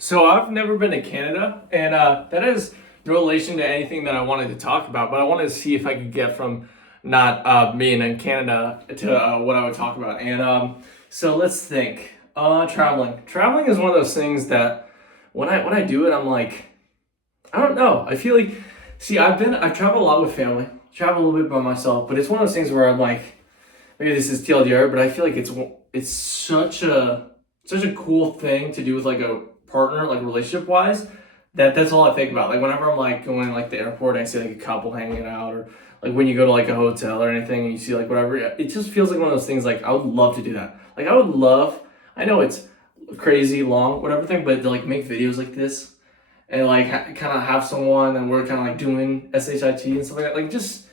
So I've never been to Canada, and that has no relation to anything that I wanted to talk about. But I wanted to see if I could get from not being in Canada to what I would talk about. And so let's think. Traveling. Traveling is one of those things that when I do it, I'm like, I don't know. I feel like, see, I've traveled a lot with family, traveled a little bit by myself, but it's one of those things where I'm like, maybe this is TLDR, but I feel like it's such a cool thing to do with like a partner, like relationship wise, that's all I think about. Like whenever I'm like going like the airport and I see like a couple hanging out, or like when you go to like a hotel or anything and you see like whatever, it just feels like one of those things. Like I would love to do that. Like I would love. I know it's crazy long, whatever thing, but to like make videos like this and like kind of have someone and we're kind of like doing shit and stuff like that. Like just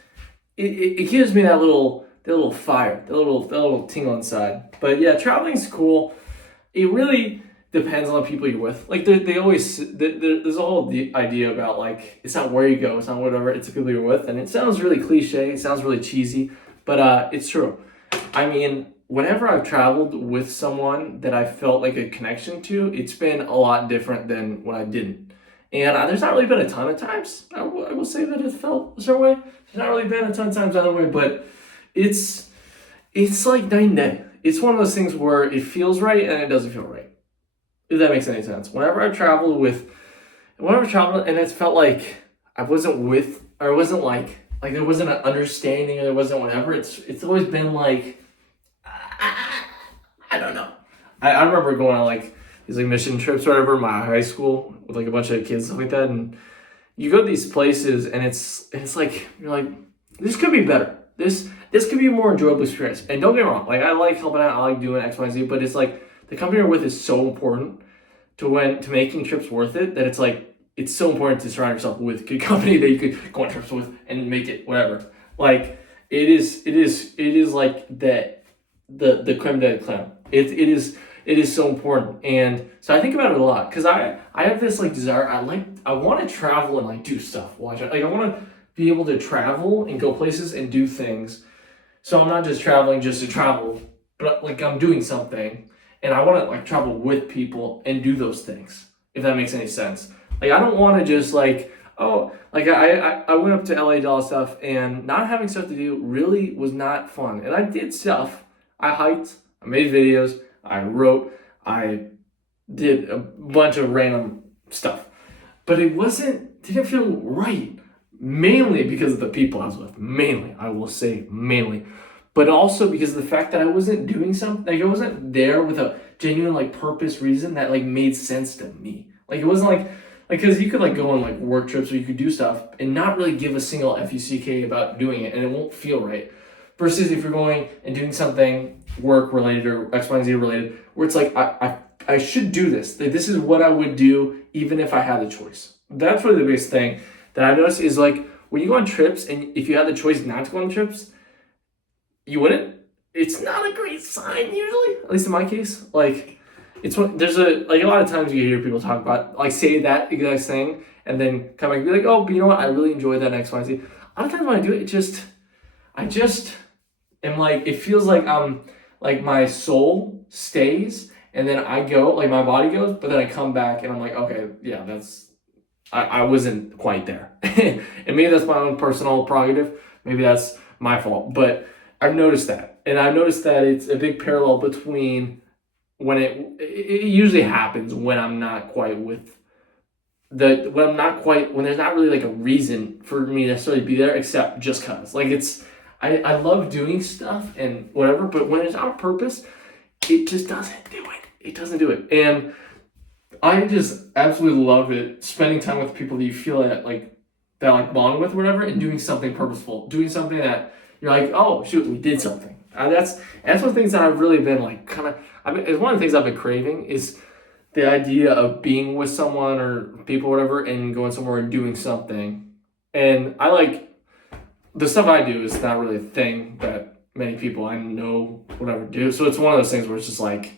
it gives me that little fire, that little tingle inside. But yeah, traveling's cool. It really depends on the people you're with. Like they always there's a whole idea about like it's not where you go, it's not whatever, it's the people you're with, and it sounds really cliche, it sounds really cheesy, but it's true. I mean, whenever I've traveled with someone that I felt like a connection to, it's been a lot different than when I didn't. And there's not really been a ton of times I will say that it felt a certain way. There's not really been a ton of times the other way, but it's like night and day. It's one of those things where it feels right and it doesn't feel right. If that makes any sense. Whenever I've traveled and it's felt like I wasn't with, or it wasn't like there wasn't an understanding or there wasn't whatever, it's always been like, I don't know. I remember going on like these like mission trips or whatever in my high school with like a bunch of kids and stuff like that, and you go to these places and it's like you're like, this could be better. This could be a more enjoyable experience. And don't get me wrong, like I like helping out, I like doing X, Y, and Z, but it's like the company you're with is so important to making trips worth it, that it's like it's so important to surround yourself with good company that you could go on trips with and make it whatever. Like it is like the creme de la creme. It is so important. And so I think about it a lot because I have this like desire. I want to travel and like do stuff. I want to be able to travel and go places and do things. So I'm not just traveling just to travel, but like I'm doing something, and I want to like travel with people and do those things. If that makes any sense. Like I don't want to just like, oh, like I went up to LA, did all stuff, and not having stuff to do really was not fun. And I did stuff. I hiked, I made videos, I wrote, I did a bunch of random stuff. But didn't feel right. Mainly because of the people I was with. Mainly, I will say mainly. But also because of the fact that I wasn't doing something, like I wasn't there with a genuine like purpose reason that like made sense to me. Like it wasn't like because you could like go on like work trips or you could do stuff and not really give a single fuck about doing it, and it won't feel right. Versus if you're going and doing something work related or X, Y, and Z related, where it's like I should do this. Like, this is what I would do even if I had the choice. That's really the biggest thing that I noticed is like when you go on trips and if you had the choice not to go on trips, you wouldn't. It's not a great sign usually, at least in my case. Like there's a lot of times you hear people talk about like say that exact thing and then come back and be like, oh, but you know what? I really enjoyed that X, Y, and Z. A lot of times when I do it, I just am like, it feels like like my soul stays and then I go, like my body goes, but then I come back and I'm like, okay, yeah, I wasn't quite there. And maybe that's my own personal prerogative. Maybe that's my fault. But I've noticed that. And I've noticed that it's a big parallel between when it usually happens when I'm not quite when there's not really like a reason for me to necessarily be there except just cause. Like I love doing stuff and whatever, but when it's on purpose, it just doesn't do it. It doesn't do it. And I just absolutely love it, spending time with people that you feel that bond with or whatever, and doing something purposeful, doing something that you're like, oh shoot, we did something. That's one of the things that I've really been like it's one of the things I've been craving is the idea of being with someone or people or whatever and going somewhere and doing something. And I like the stuff I do is not really a thing that many people I know would ever do. So it's one of those things where it's just like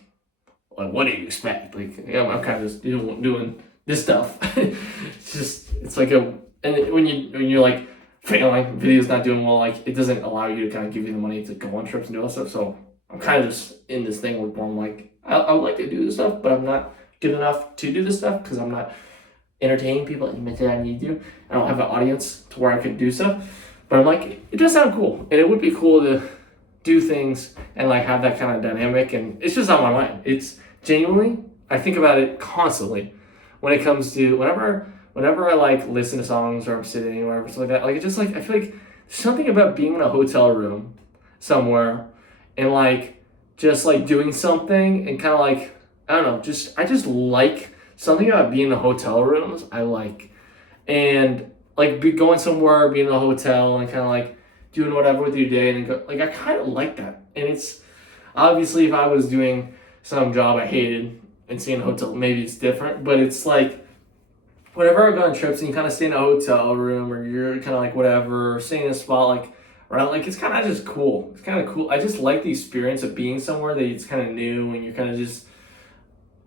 what do you expect? Like, yeah, I'm kind of just doing this stuff. It's like and when you're like failing, videos not doing well, like it doesn't allow you to kind of give you the money to go on trips and do all that stuff. So I'm kind of just in this thing where I'm like, I would like to do this stuff, but I'm not good enough to do this stuff because I'm not entertaining people and mentally I need to. I don't have an audience to where I could do stuff. But I'm like, it does sound cool. And it would be cool to do things and like have that kind of dynamic. And it's just on my mind. It's genuinely, I think about it constantly when it comes to whenever I like listen to songs or I'm sitting or whatever, stuff like that. Like, it just like, I feel like there's something about being in a hotel room somewhere and like just like doing something and kind of like, I don't know, I just like something about being in hotel rooms. I like, and like going somewhere, being in a hotel and kind of like doing whatever with your day and go, like I kind of like that. And it's obviously if I was doing some job I hated and staying in a hotel, maybe it's different, but it's like whenever I go on trips and you kind of stay in a hotel room or you're kind of like whatever, or staying in a spot like around, like it's kind of just cool. It's kind of cool. I just like the experience of being somewhere that it's kind of new and you're kind of just,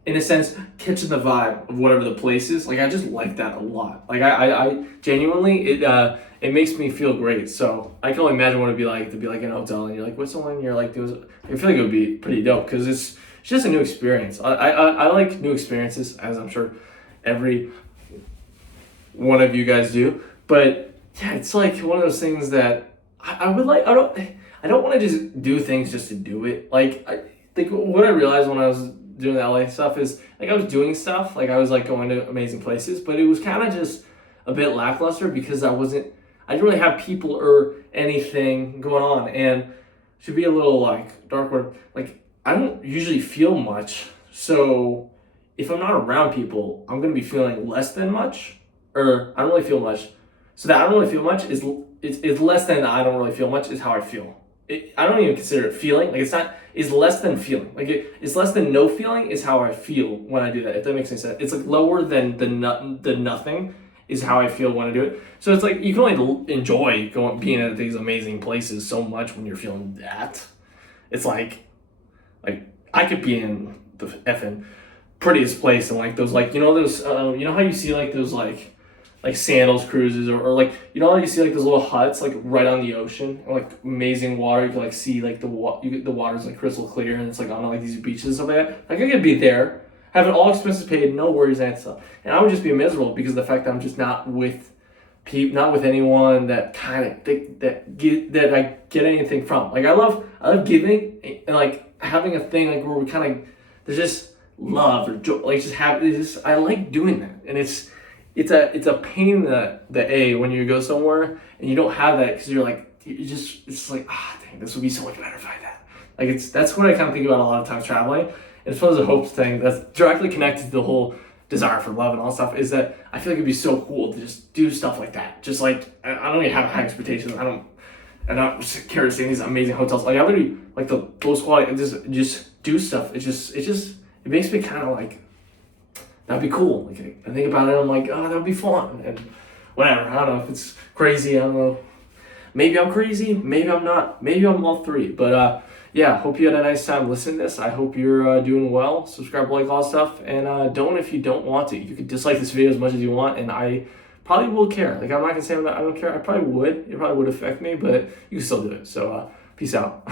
in a sense, catching the vibe of whatever the place is. Like I just like that a lot. Like I genuinely, it makes me feel great. So I can only imagine what it'd be like to be like in a hotel and you're like with someone and you're like, I feel like it would be pretty dope because it's just a new experience. I like new experiences, as I'm sure every one of you guys do. But yeah, it's like one of those things that I would like. I don't want to just do things just to do it. Like I think what I realized when I was doing the LA stuff is like I was doing stuff, like I was like going to amazing places, but it was kind of just a bit lackluster because I didn't really have people or anything going on. And to be a little like dark word, like I don't usually feel much. So if I'm not around people, I'm gonna be feeling less than much, or I don't really feel much. So that I don't really feel much is less than I don't really feel much is how I feel. I don't even consider it feeling. Like it's less than feeling. Like it's less than no feeling is how I feel when I do that. If that makes any sense. It's like lower than the nothing is how I feel when I do it. So it's like you can only enjoy being at these amazing places so much when you're feeling that. It's like I could be in the effing prettiest place and like those like those you know how you see like those like sandals cruises or like how you see like those little huts like right on the ocean or like amazing water. You can like see like the water's like crystal clear and it's like on like these beaches and stuff like that. Like I could be there, having all expenses paid, no worries and stuff, and I would just be miserable because of the fact that I'm just not with anyone that kind of that I get anything from. Like I love giving and like having a thing like where we kind of there's just love or joy, like I like doing that. And it's a pain in the A when you go somewhere and you don't have that because you're like it's like dang, this would be so much better if I had that. Like that's what I kind of think about a lot of times traveling. And it's one of the hopes thing that's directly connected to the whole desire for love and all that stuff is that I feel like it'd be so cool to just do stuff like that. Just like I don't even have high expectations. I'm not care to stay in these amazing hotels. Like I literally like the lowest quality and just do stuff. It makes me kind of like that'd be cool. Like I think about it, I'm like, that would be fun and whatever. I don't know if it's crazy. I don't know. Maybe I'm crazy. Maybe I'm not. Maybe I'm all three. But yeah, hope you had a nice time listening to this. I hope you're doing well. Subscribe, like, all that stuff. And don't if you don't want to. You could dislike this video as much as you want, and I probably will care. Like, I'm not going to say I don't care. I probably would. It probably would affect me, but you can still do it. So peace out.